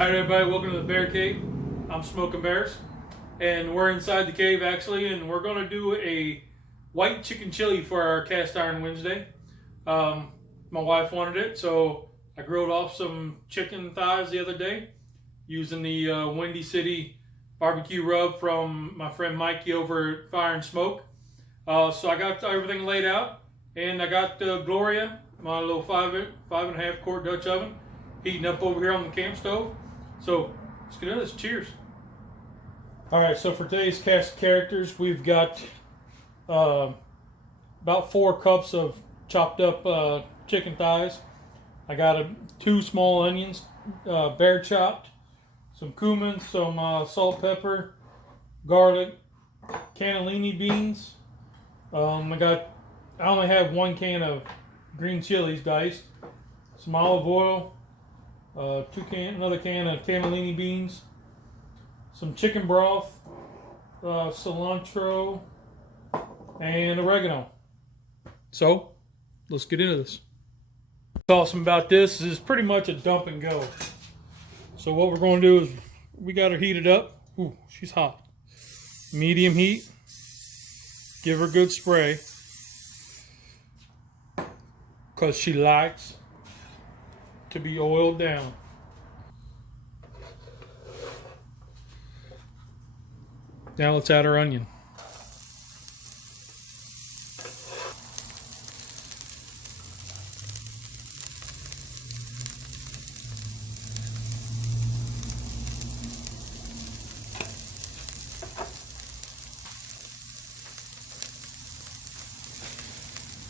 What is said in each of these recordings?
Alright everybody, welcome to the Bear Cave. I'm Smoking Bears, and we're inside the cave actually, and we're going to do a white chicken chili for our cast iron Wednesday. My wife wanted it, so I grilled off some chicken thighs the other day using the Windy City barbecue rub from my friend Mikey over at Fire and Smoke. So I got everything laid out, and I got Gloria, my little 5.5 quart Dutch oven, heating up over here on the camp stove. So let's get into this. Cheers. All right, so for today's cast characters, we've got about 4 cups of chopped up chicken thighs. I got 2 small onions, bare chopped, some cumin, some salt, pepper, garlic, cannellini beans. I only have 1 can of green chilies diced, some olive oil, another can of cannellini beans, some chicken broth, cilantro, and oregano. So let's get into this. What's awesome about this is pretty much a dump and go. So what we're going to do is we got her heated up. Ooh, she's hot. Medium heat. Give her a good spray because she likes to be oiled down. Now let's add our onion.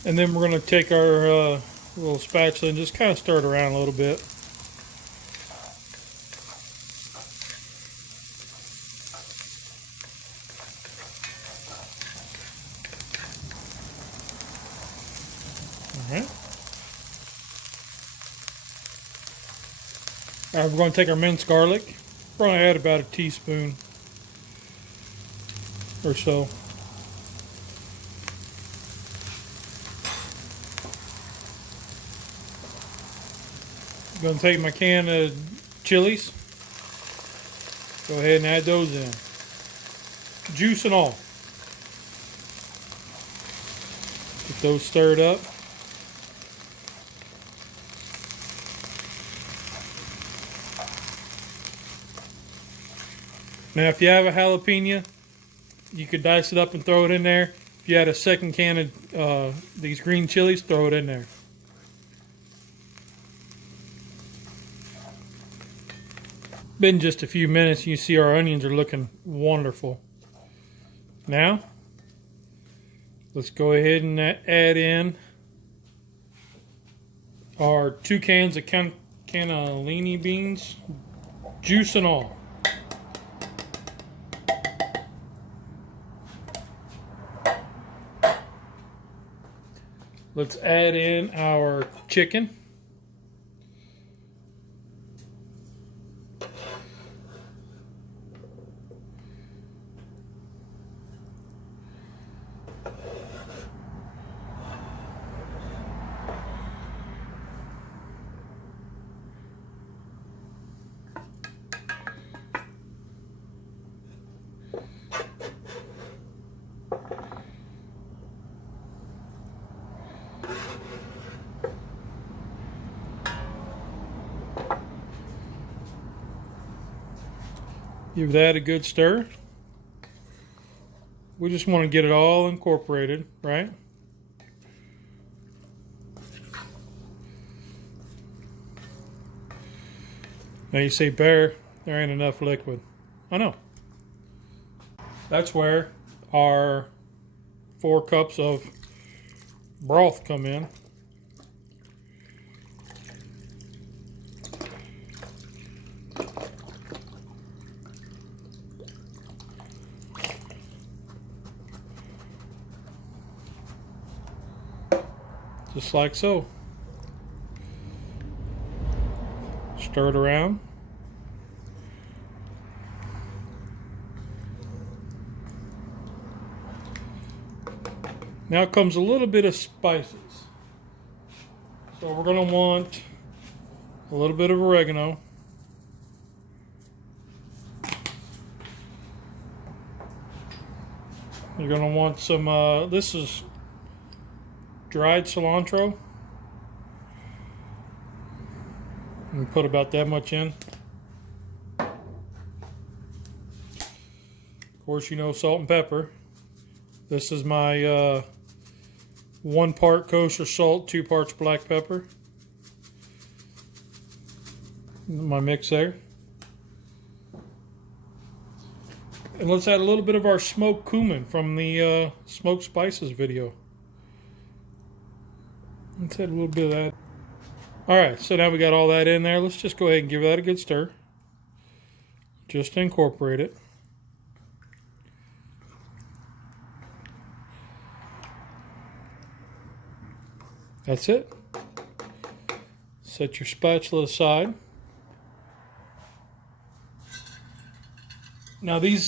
And then we're going to take our little spatula and just kind of stir it around a little bit. Alright. Alright, we're going to take our minced garlic. We're going to add about a teaspoon or so. I'm going to take my can of chilies. Go ahead and add those in. Juice and all. Get those stirred up. Now if you have a jalapeno, you could dice it up and throw it in there. If you had a second can of these green chilies, throw it in there. Been just a few minutes, you see our onions are looking wonderful. Now, let's go ahead and add in our 2 cans of cannellini beans, juice and all. Let's add in our chicken. Give that a good stir. We just want to get it all incorporated, right? Now you say, Bear, there ain't enough liquid. I know. That's where our 4 cups of broth come in. Just like so. Stir it around. Now comes a little bit of spices. So we're going to want a little bit of oregano. You're going to want some, this is dried cilantro. And put about that much in. Of course, you know, salt and pepper. This is my 1 part kosher salt, 2 parts black pepper. My mix there. And let's add a little bit of our smoked cumin from the smoked spices video. Let's add a little bit of that. Alright, so now we got all that in there. Let's just go ahead and give that a good stir. Just to incorporate it. That's it. Set your spatula aside. Now the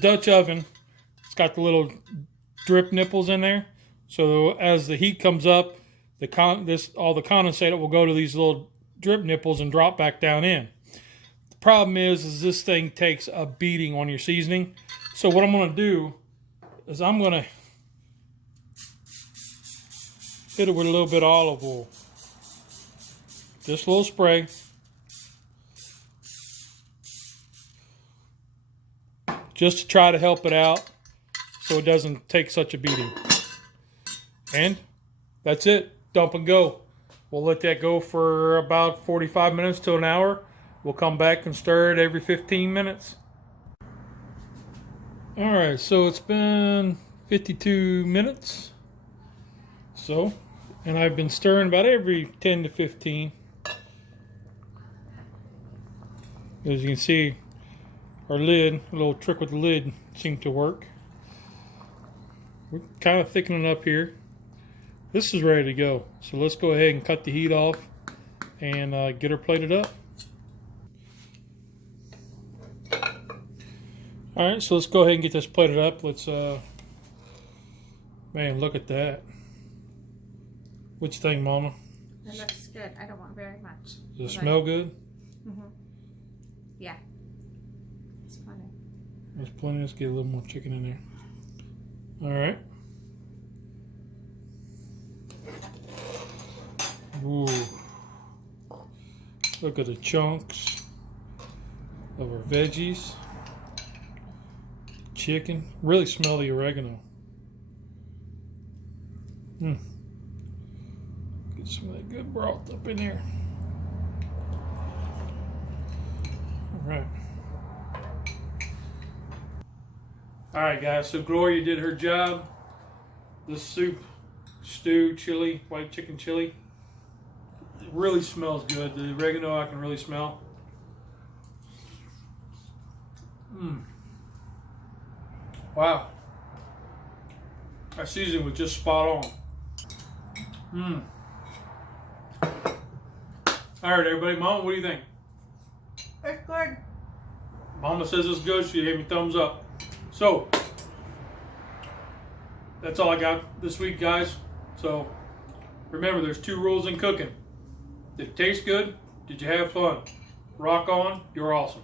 Dutch oven, it's got the little drip nipples in there. So as the heat comes up, all the condensate will go to these little drip nipples and drop back down in. The problem is this thing takes a beating on your seasoning. So what I'm going to do is I'm going to hit it with a little bit of olive oil. Just a little spray. Just to try to help it out so it doesn't take such a beating. And that's it. Dump and go. We'll let that go for about 45 minutes to an hour. We'll come back and stir it every 15 minutes. Alright, so it's been 52 minutes. So, and I've been stirring about every 10 to 15. As you can see, our lid, a little trick with the lid seemed to work. We're kind of thickening up here. This is ready to go. So let's go ahead and cut the heat off and get her plated up. Alright, so let's go ahead and get this plated up. Let's, man, look at that. What you think, Mama? It looks good. I don't want very much. Does it smell good? Mm-hmm. Yeah. It's plenty. There's plenty. Let's get a little more chicken in there. Alright. Ooh. Look at the chunks of our veggies. Chicken. Really smell the oregano. Get some of that good broth up in there. Alright. Alright guys, so Gloria did her job. This soup, stew, chili, white chicken chili. It really smells good. The oregano I can really smell. Wow. Our seasoning was just spot on. Alright everybody, Mama, what do you think? It's good. Mama says it's good. She gave me thumbs up. So, that's all I got this week, guys. So, remember, there's 2 rules in cooking. Did it taste good? Did you have fun? Rock on. You're awesome.